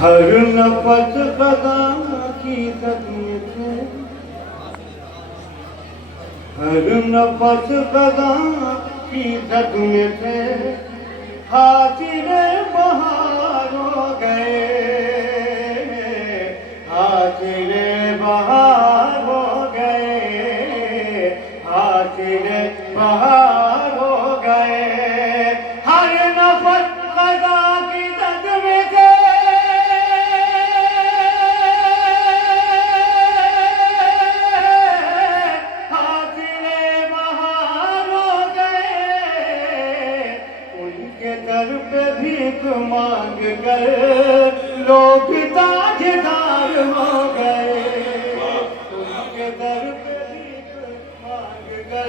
ہر نفس خدا کی خدمت ہے، ہر نفس خدا کی خدمت ہے، حاضر بہار ہو گئے، حاضر بہار ہو گئے، حاضر بہار ہو گئے، ہر نفس خدا کی خدمت ہے، در پہ بھیک مانگ کر لوگ تاجدار ہو گئے، ان کے در پہ بھیک مانگ کر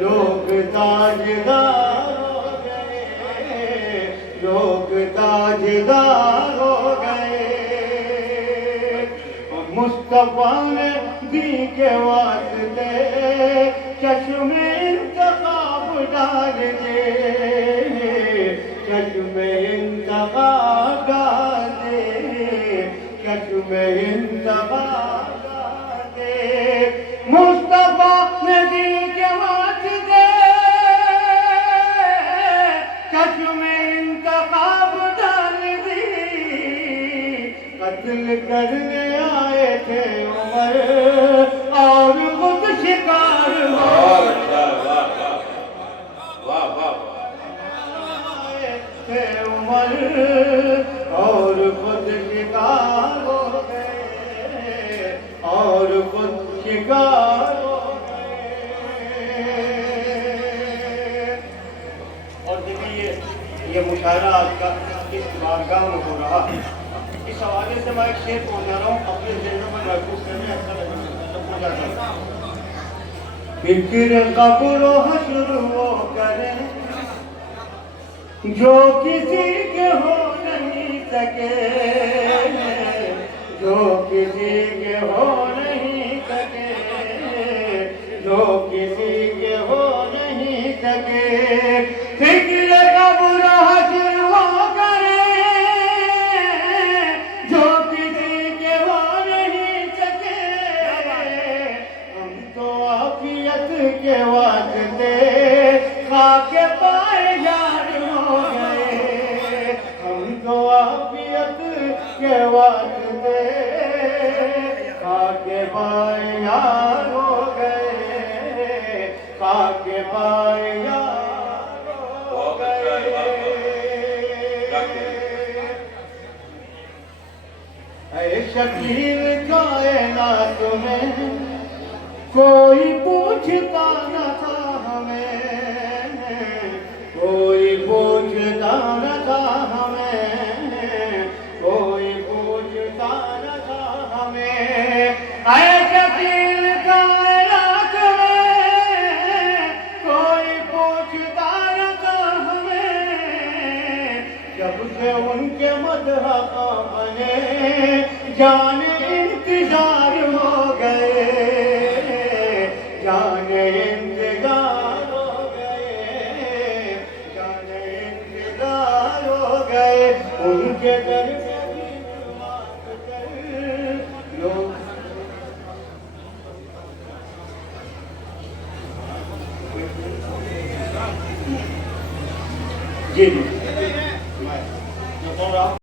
لوگ تاجدار ہو گئے، لوگ تاجدار ہو گئے، مصطفیٰ نے دی کے واسطے چشم انتخاب ڈال دے، چشم انتخاب ڈال دے، چشم انتخاب ڈال دے، مصطفیٰ نے دی کے واسطے چشم انتخاب ڈال دی، قتل کرنے آئے تھے عمر اور خود شکار ہو گئے، تھے عمر اور خود شکار ہو گئے، اور خود شکار ہو گئے۔ اور دیکھیے یہ مشاعرہ آج کا اس بارگاہ میں ہو رہا ہے، اس حوالے سے میں ایک شعر پہنچا رہا ہوں، اپنے ذہنوں میں محفوظ کرنے اچھا لگا ہوں۔ فکر قبر و حشر وہ کریں جو کسی کے ہو نہیں سکے، جو کسی کے ہو نہیں سکے، جو کسی کے ہو نہیں سکے، فکر قبر و حشر وہ کریں جو کسی کے ہو نہیں سکے، ہم تو عافیت کے واسطے خاک پائے یار ہو گئے، ہم تو عافیت کے واسطے خاک پائے یار ہو گئے، خاک پائے یار ہو گئے۔ اے شکیل کائنات میں کوئی پوچھتا نہ تھا ہمیں، کوئی پوچھتا نہ تھا ہمیں، کوئی پوچھتا نہ تھا ہمیں، اے شکیل کائنات میں کوئی پوچھتا نہ تھا ہمیں، جب سے ان کے مدح بنے جان انتظار ہو گئے، جان انتظار ہو گئے، جان انتظار ہو گئے، ان کے در پہ بھیک مانگ کر لوگ جی